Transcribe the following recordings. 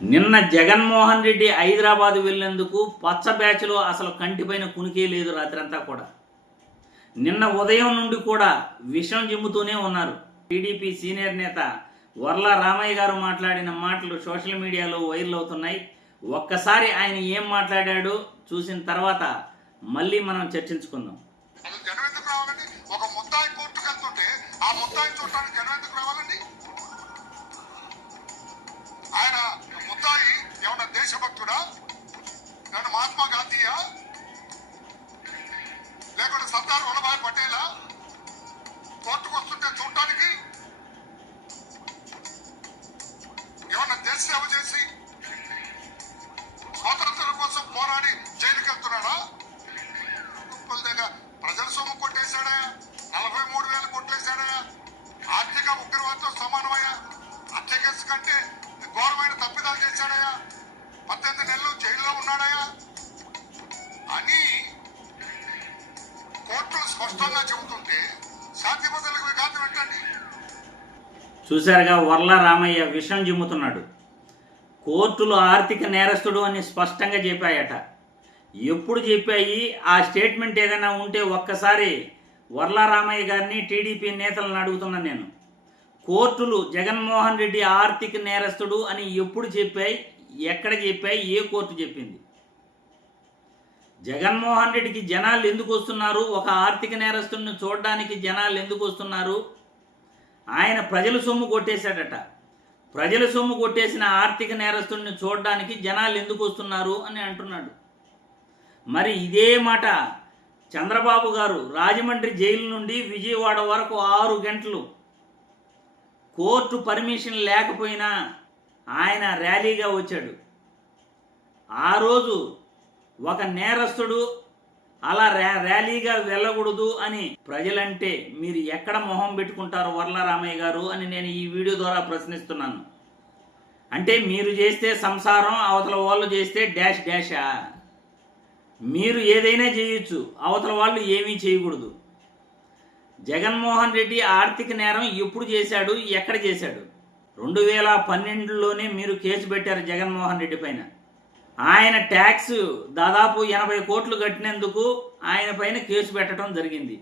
నిన్న జగన్మోహన్ రెడ్డి హైదరాబాద్ వెళ్ళేందుకు పచ్చ బ్యాచ్లో అసలు కంటిపైన కునికే లేదు రాత్రంతా కూడా. నిన్న ఉదయం నుండి కూడా విషం జిమ్ముతూనే ఉన్నారు. టీడీపీ సీనియర్ నేత వర్ల రామయ్య గారు మాట్లాడిన మాటలు సోషల్ మీడియాలో వైరల్ అవుతున్నాయి. ఒక్కసారి ఆయన ఏం మాట్లాడాడో చూసిన తర్వాత మళ్ళీ మనం చర్చించుకుందాం. ఒక ముద్దాయి కోర్టుకు వెళ్తుంటే ఆ ముద్దాయి చూడటానికి జనం ఎందుకు రావాలండి? లేకుంటే సర్దార్ వల్లభాయ్ పటేలా కోర్టుకు వస్తుంటే చూడటానికి ఏమన్నా దేశ సేవ చేసి స్వాతంత్రం కోసం పోరాడి జైలుకి వెళ్తున్నాడా దగ్గర ప్రజల సొమ్ము కొట్టేశాడా? నలభై మూడు వేలు కొట్టేశాడా? ఆర్థిక ఉగ్రవాదంతో సమానమయ్యా? హత్య కేసు కంటే ఘోరమైన తప్పిదాలు చేశాడయా పద్దెనిమిది నెలలు జైల్లో ఉన్నాడయా అని స్పష్టంగా చెబుతుంటే శాంతి భద్రతలకు విఘాతం పెట్టండి చూశారుగా వర్ల రామయ్య విషం జిమ్ముతున్నాడు. కోర్టులు ఆర్థిక నేరస్తుడు అని స్పష్టంగా చెప్పాయట. ఎప్పుడు చెప్పాయి? ఆ స్టేట్మెంట్ ఏదైనా ఉంటే ఒక్కసారి వర్ల రామయ్య గారిని టీడీపీ నేతలను అడుగుతున్నాను నేను. కోర్టులు జగన్మోహన్ రెడ్డి ఆర్థిక నేరస్తుడు అని ఎప్పుడు చెప్పాయి? ఎక్కడ చెప్పాయి? ఏ కోర్టు చెప్పింది? జగన్మోహన్ రెడ్డికి జనాలు ఎందుకు వస్తున్నారు? ఒక ఆర్థిక నేరస్తుడిని చూడడానికి జనాలు ఎందుకు వస్తున్నారు? ఆయన ప్రజల సొమ్ము కొట్టేశాడట. ప్రజల సొమ్ము కొట్టేసిన ఆర్థిక నేరస్తుడిని చూడడానికి జనాలు ఎందుకు వస్తున్నారు అని అంటున్నాడు. మరి ఇదే మాట చంద్రబాబు గారు రాజమండ్రి జైలు నుండి విజయవాడ వరకు ఆరు గంటలు కోర్టు పర్మిషన్ లేకపోయినా ఆయన ర్యాలీగా వచ్చాడు. ఆ రోజు ఒక నేరస్తుడు అలా ర్యా ర్యాలీగా వెళ్ళకూడదు అని ప్రజలంటే మీరు ఎక్కడ మొహం పెట్టుకుంటారు వర్ల రామయ్య గారు అని నేను ఈ వీడియో ద్వారా ప్రశ్నిస్తున్నాను. అంటే మీరు చేస్తే సంసారం అవతల వాళ్ళు చేస్తే డాష్ డాషా. మీరు ఏదైనా చేయొచ్చు అవతల వాళ్ళు ఏమీ చేయకూడదు. జగన్మోహన్ రెడ్డి ఆర్థిక నేరం ఎప్పుడు చేశాడు ఎక్కడ చేశాడు? రెండు వేల పన్నెండులోనే మీరు కేసు పెట్టారు జగన్మోహన్ రెడ్డి పైన. ఆయన ట్యాక్స్ దాదాపు ఎనభై కోట్లు కట్టినందుకు ఆయన పైన కేసు పెట్టడం జరిగింది.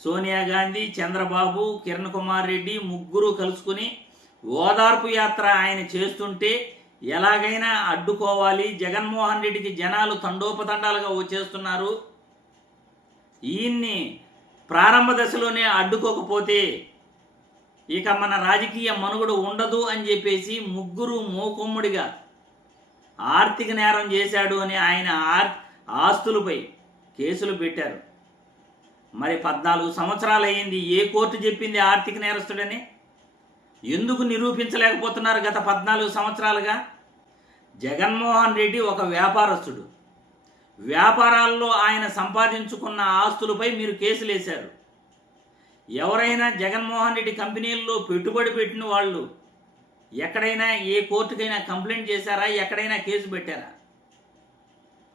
సోనియా గాంధీ చంద్రబాబు కిరణ్ కుమార్ రెడ్డి ముగ్గురు కలుసుకుని ఓదార్పు యాత్ర ఆయన చేస్తుంటే ఎలాగైనా అడ్డుకోవాలి. జగన్మోహన్ రెడ్డికి జనాలు తండోపతండాలుగా వచ్చేస్తున్నారు. ఈయన్ని ప్రారంభ దశలోనే అడ్డుకోకపోతే ఇక మన రాజకీయ మనుగడ ఉండదు అని చెప్పేసి ముగ్గురు మోకొమ్ముడిగా ఆర్థిక నేరం చేశాడు అని ఆయన ఆర్ ఆస్తులపై కేసులు పెట్టారు. మరి పద్నాలుగు సంవత్సరాలు అయ్యింది. ఏ కోర్టు చెప్పింది ఆర్థిక నేరస్తుడని? ఎందుకు నిరూపించలేకపోతున్నారు గత పద్నాలుగు సంవత్సరాలుగా? జగన్మోహన్ రెడ్డి ఒక వ్యాపారస్తుడు. వ్యాపారాల్లో ఆయన సంపాదించుకున్న ఆస్తులపై మీరు కేసులు వేశారు. ఎవరైనా జగన్మోహన్ రెడ్డి కంపెనీల్లో పెట్టుబడి పెట్టిన వాళ్ళు ఎక్కడైనా ఏ కోర్టుకైనా కంప్లైంట్ చేశారా? ఎక్కడైనా కేసు పెట్టారా?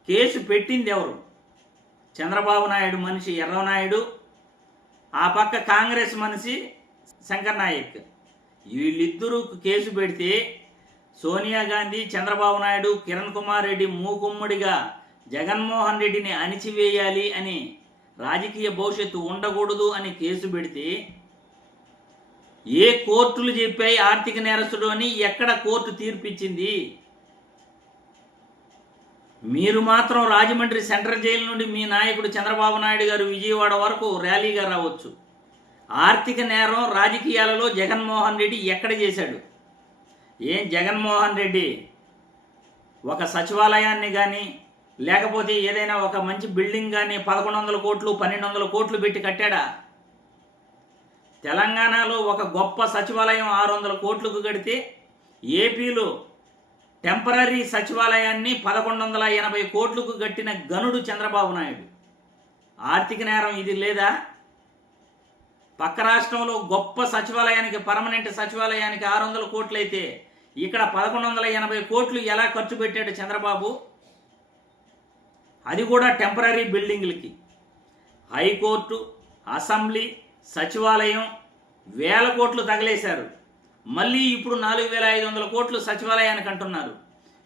కేసు పెట్టింది ఎవరు? చంద్రబాబు నాయుడు మనిషి ఎర్రనాయుడు ఆ పక్క కాంగ్రెస్ మనిషి శంకర్ నాయక్. వీళ్ళిద్దరూ కేసు పెడితే సోనియా గాంధీ చంద్రబాబు నాయుడు కిరణ్ కుమార్ రెడ్డి మూకుమ్మడిగా జగన్మోహన్ రెడ్డిని అణిచివేయాలి అని రాజకీయ భవిష్యత్తు ఉండకూడదు అని కేసు పెడితే ఏ కోర్టులు చెప్పాయి ఆర్థిక నేరస్తుడు అని ఎక్కడ కోర్టు తీర్పిచ్చింది? మీరు మాత్రం రాజమండ్రి సెంట్రల్ జైలు నుండి మీ నాయకుడు చంద్రబాబు నాయుడు గారు విజయవాడ వరకు ర్యాలీగా రావచ్చు. ఆర్థిక నేరం రాజకీయాలలో జగన్మోహన్ రెడ్డి ఎక్కడ చేశాడు? ఏం జగన్మోహన్ రెడ్డి? ఒక సచివాలయాన్ని కానీ లేకపోతే ఏదైనా ఒక మంచి బిల్డింగ్ కానీ పదకొండు వందల కోట్లు పన్నెండు వందల కోట్లు పెట్టి కట్టాడా? తెలంగాణలో ఒక గొప్ప సచివాలయం ఆరు వందల కోట్లకు కడితే ఏపీలో టెంపరీ సచివాలయాన్ని పదకొండు వందల ఎనభై కోట్లకు కట్టిన గనుడు చంద్రబాబు నాయుడు. ఆర్థిక నేరం ఇది లేదా? పక్క రాష్ట్రంలో గొప్ప సచివాలయానికి పర్మనెంట్ సచివాలయానికి ఆరు వందల కోట్లు అయితే ఇక్కడ పదకొండు వందల ఎనభై కోట్లు ఎలా ఖర్చు పెట్టాడు చంద్రబాబు? అది కూడా టెంపరీ బిల్డింగ్లకి. హైకోర్టు అసెంబ్లీ సచివాలయం వేల కోట్లు తగలేశారు. మళ్ళీ ఇప్పుడు నాలుగు వేల ఐదు వందల కోట్లు సచివాలయానికి అంటున్నారు.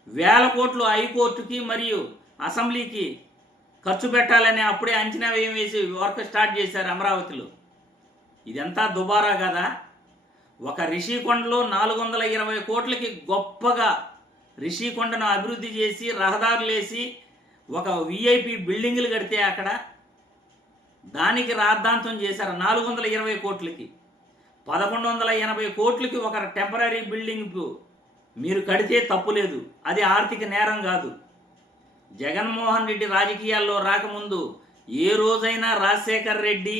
వేల కోట్లు హైకోర్టుకి మరియు అసెంబ్లీకి ఖర్చు పెట్టాలని అప్పుడే అంచనా వ్యయం వేసి వర్క్ స్టార్ట్ చేశారు అమరావతిలో. ఇదంతా దుబారా కదా? ఒక రిషికొండలో నాలుగు వందల ఇరవై కోట్లకి గొప్పగా రిషికొండను అభివృద్ధి చేసి రహదారులు వేసి ఒక విఐపి బిల్డింగులు కడితే అక్కడ దానికి రాద్ధాంతం చేశారు నాలుగు వందల ఇరవై కోట్లకి. పదకొండు వందల ఎనభై కోట్లకి ఒక టెంపరీ బిల్డింగ్ మీరు కడితే తప్పులేదు అది ఆర్థిక నేరం కాదు. జగన్మోహన్ రెడ్డి రాజకీయాల్లో రాకముందు ఏ రోజైనా రాజశేఖర్ రెడ్డి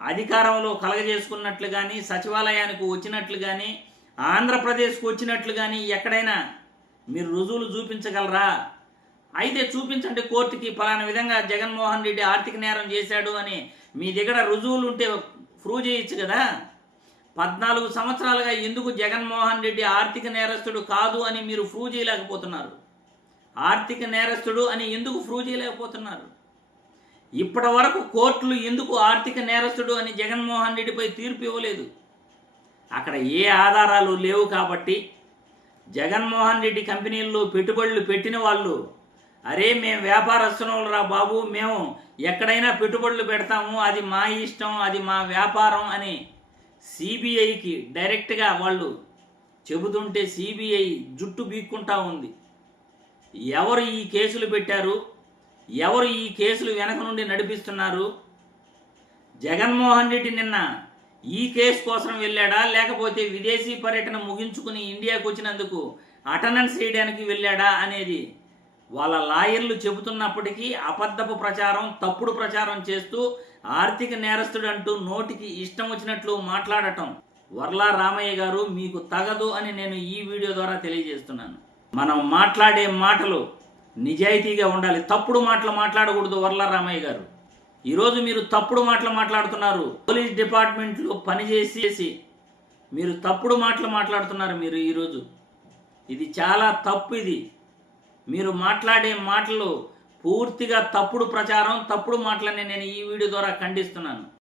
అధికారంలో కలగజేసుకున్నట్లు కానీ సచివాలయానికి వచ్చినట్లు కానీ ఆంధ్రప్రదేశ్కు వచ్చినట్లు కానీ ఎక్కడైనా మీరు రుజువులు చూపించగలరా? అయితే చూపించండి కోర్టుకి పలానా విధంగా జగన్మోహన్ రెడ్డి ఆర్థిక నేరం చేశాడు అని. మీ దగ్గర రుజువులు ఉంటే ప్రూవ్ చేయొచ్చు కదా. పద్నాలుగు సంవత్సరాలుగా ఎందుకు జగన్మోహన్ రెడ్డి ఆర్థిక నేరస్తుడు కాదు అని మీరు ప్రూవ్ చేయలేకపోతున్నారు? ఆర్థిక నేరస్తుడు అని ఎందుకు ప్రూవ్ చేయలేకపోతున్నారు? ఇప్పటి వరకు కోర్టులు ఎందుకు ఆర్థిక నేరస్తుడు అని జగన్మోహన్ రెడ్డిపై తీర్పు ఇవ్వలేదు? అక్కడ ఏ ఆధారాలు లేవు కాబట్టి జగన్మోహన్ రెడ్డి కంపెనీల్లో పెట్టుబడులు పెట్టిన వాళ్ళు అరే మేము వ్యాపారస్తులం రా బాబు మేము ఎక్కడైనా పెట్టుబడులు పెడతాము అది మా ఇష్టం అది మా వ్యాపారం అని సిబిఐకి డైరెక్ట్గా వాళ్ళు చెబుతుంటే సిబిఐ జుట్టు బీక్కుంటా ఉంది. ఎవరు ఈ కేసులు పెట్టారు? ఎవరు ఈ కేసులు వెనక నుండి నడిపిస్తున్నారు? జగన్మోహన్ రెడ్డి నిన్న ఈ కేసు కోసం వెళ్ళాడా? లేకపోతే విదేశీ పర్యటన ముగించుకుని ఇండియాకు వచ్చినందుకు అటెండెన్స్ చేయడానికి వెళ్ళాడా? అనేది వాళ్ళ లాయర్లు చెబుతున్నప్పటికీ అబద్ధపు ప్రచారం తప్పుడు ప్రచారం చేస్తూ ఆర్థిక నేరస్తుడు అంటూ నోటికి ఇష్టం వచ్చినట్లు మాట్లాడటం. వర్లా రామయ్య గారు మీకు తగదు అని నేను ఈ వీడియో ద్వారా తెలియజేస్తున్నాను. మనం మాట్లాడే మాటలు నిజాయితీగా ఉండాలి. తప్పుడు మాటలు మాట్లాడకూడదు వర్లా రామయ్య గారు. ఈరోజు మీరు తప్పుడు మాటలు మాట్లాడుతున్నారు. పోలీస్ డిపార్ట్మెంట్లో పనిచేసేసి మీరు తప్పుడు మాటలు మాట్లాడుతున్నారు మీరు ఈరోజు. ఇది చాలా తప్పు ఇది. మీరు మాట్లాడే మాటలు పూర్తిగా తప్పుడు ప్రచారం తప్పుడు మాటలని నేను ఈ వీడియో ద్వారా ఖండిస్తున్నాను.